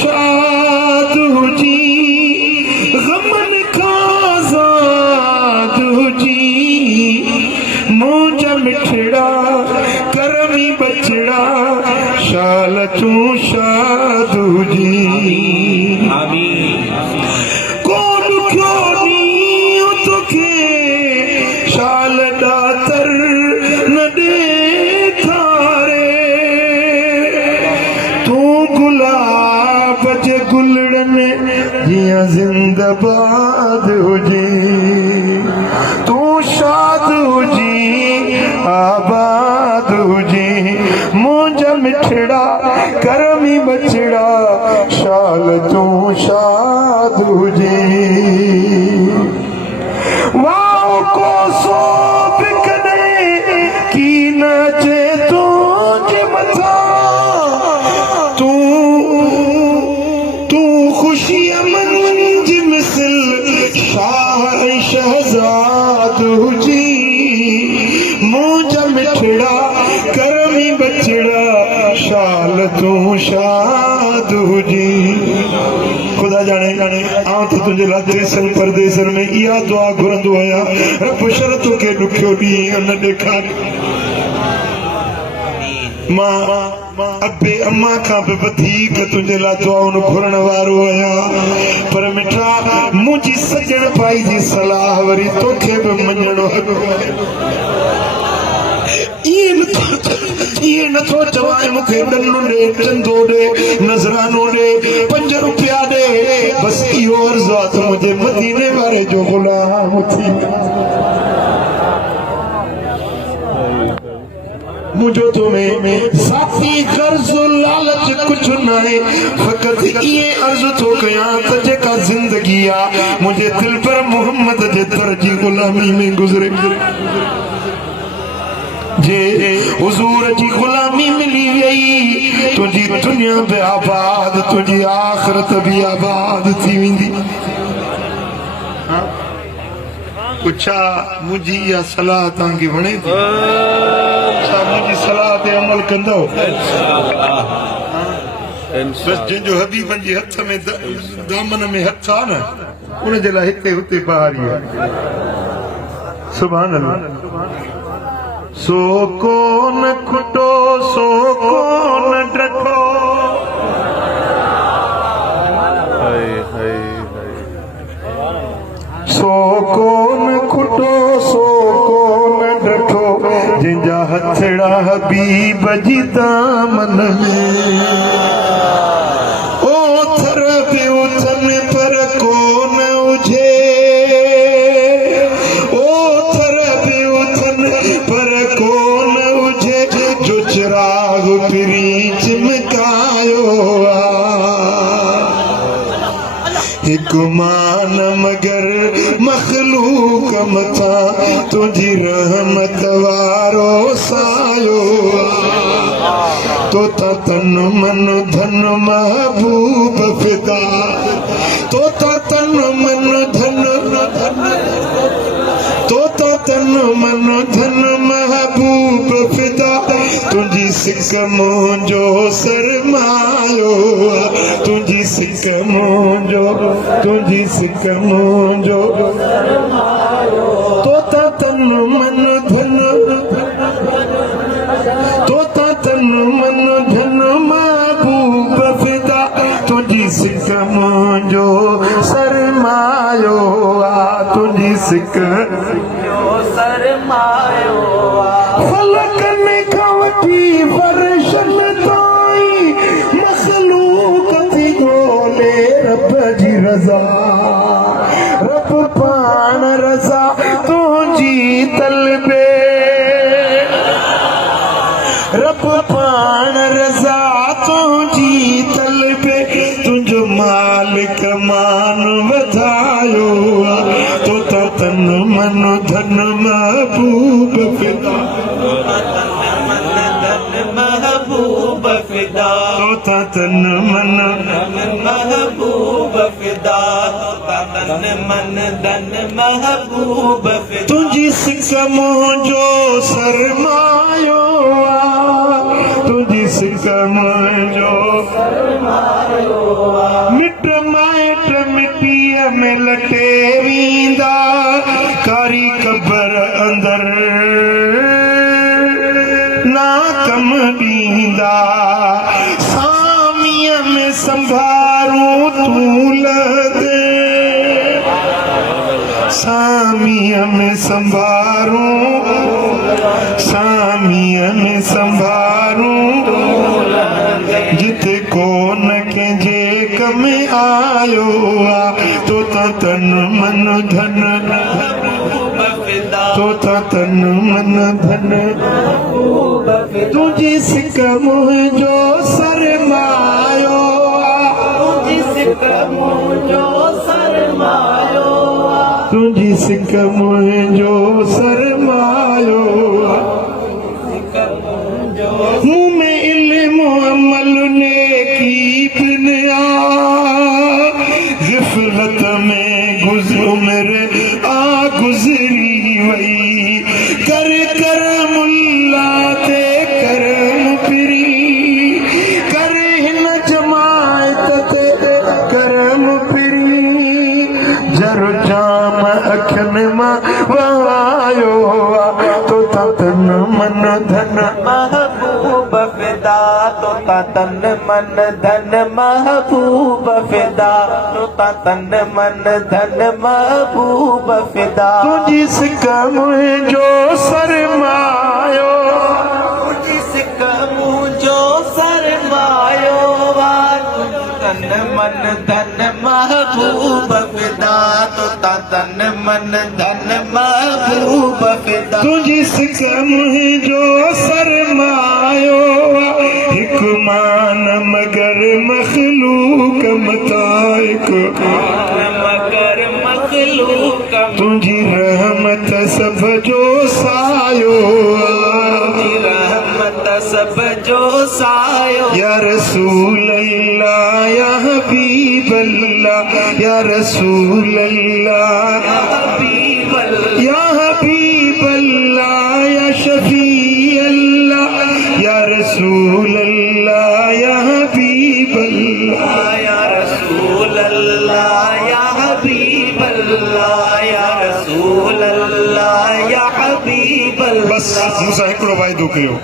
शादू जी गमन खाज़ादू जी मुझा मिठड़ा करमी बछड़ा शाल तू शादू जी कौन क्यों नहीं तुखे शाल दातर न दे थारे तू गुलाब जे गुलड़न जिया जिंदाबाद हुजी तू शाद हुजी आबाद हुजी मुझा मिठड़ा करमी बछड़ा शाल तू शाद हुजी वाओ को सो बिकने की नचे तू जे मथा तू खुशी मंज मिसल शाह शहजाद हुजी मुझा मिठड़ा करमी बछड़ा शाल तू शाद हुजी खुदा जाने आऊं तो तुझे ला देसन परदेसन में इहा दुआ घुरंदो आहियां रब शरत के दुखियो ॾींहुं न ॾेखार मां अबे अम्मा खां बि वधीक तुंहिंजे लाइ दुआउनि घुरण वारो आहियां पर मिठा मुंहिंजी सजण पाई जी सलाह वरी तोखे बि मञणो ये नथो चवाए मूंखे ॾनु ॾे चंदो ॾे नज़रानो ॾे 5 रुपया ॾे बस इहो अर्ज़ु आहे त मुंहिंजे मदीने वारे जो ग़ुलाम थी मुझो तो में साथी कर्ज लालच कुछ न है फकत ये अर्ज तो कया त जेका जिंदगी आ मुझे दिल पर मोहम्मद जे दर जी गुलामी में गुजरे जे हुजूर जी गुलामी मिली वई तुझी दुनिया बि आबाद तुझी आखिरत भी आबाद थी वेंदी कुछा मुझी या सलाह तांगी वणे थी मुझी सलाह ते अमल कंदो बस जिंजो हबीबन जी हथ में दामन में हथ आ न उन जे लाइ हिते हुते बहारी सुभान अल्लाह सो कोन खुटो सो कोन डठो सो कोन खुटो सो कोन डठो जिंजा हथड़ा हबीब जी दामन में ओ थर पे उथन पर कोन उझे ओ थर पे उथन पर कोन उझे जो चिराग फिरी चिमकायो एक मान मगर मखलूक मथा तुझी रहमत वारो सायो तो तन मन धन महबूब फिदा तो तन मन धन तो तन मन धन महबूब फिदा तुझी सिक मुंहिंजो सरमायो तुझी सिक मुंहिंजो तुझी सिक मुंहिंजो तो तन मन धन तो तन मन धन महबूब फिदा तुझी सिक मुंहिंजो सरमायो तुझी सिक सरमायो फलक में खवटी फरशन ताई मखलूक थी गोले रब जी रज़ा रब पान रज़ा तुझी तलबे रब पान रज़ा तुझी तलबे तुझो मालिक मान वधायो तो तन मन धन महबूब फिदा महबूब फिदा तो तन मन महबूब फिदा तन मन धन महबूब फिदा तुझी सिक मुंहिंजो सरमायो तुझी सिक मुंहिंजो सरमायो पींदा सामिया में संभारूं तू लदे सामिया में संभारूं सामिया में संभारूं जिते कोन के जे कम आयो तो तन मन धन तो तन मन धन तुझी सिक मुंहिंजो सरमायो तुझी सिक मुंहिंजो सरमायो तुझी सिक मुंहिंजो सरमायो मुंह में इल्म अमल नेकी पिनिया गिफलत में उम्र गुजरी वई कर कर मुल्ला ते करम पिरी कर हिन जमायत ते करम पिरी जर जाम अखन मां वायो तो तन मन धन महबूब फिदा तो तन मन धन महबूब फिदा तो तन मन धन महबूब फिदा तुझी सिक मुंहिंजो सरमायो तुझी सिक मुंहिंजो सरमायो तन मन धन महबूब फिदा तो तन मन धन महबूब फिदा तुझी सिक मुंहिंजो सरमायो हिकु मान मगर मखलूक मताइक मगर मखलूक तुझी रहमत सब जो सायो रहमत सब जो सायो या रसूल अल्लाह या हबीब अल्लाह या रसूल अल्लाह हबीब अल्लाह या हबीब अल्लाह या शफी अल्लाह या रसूल अल्लाह या हबीब अल्लाह या रसूल अल्लाह या हबीब अल्लाह या रसूल अल्लाह या हबीब अल्लाह बस मूंसां हिकिड़ो वाइदो कयो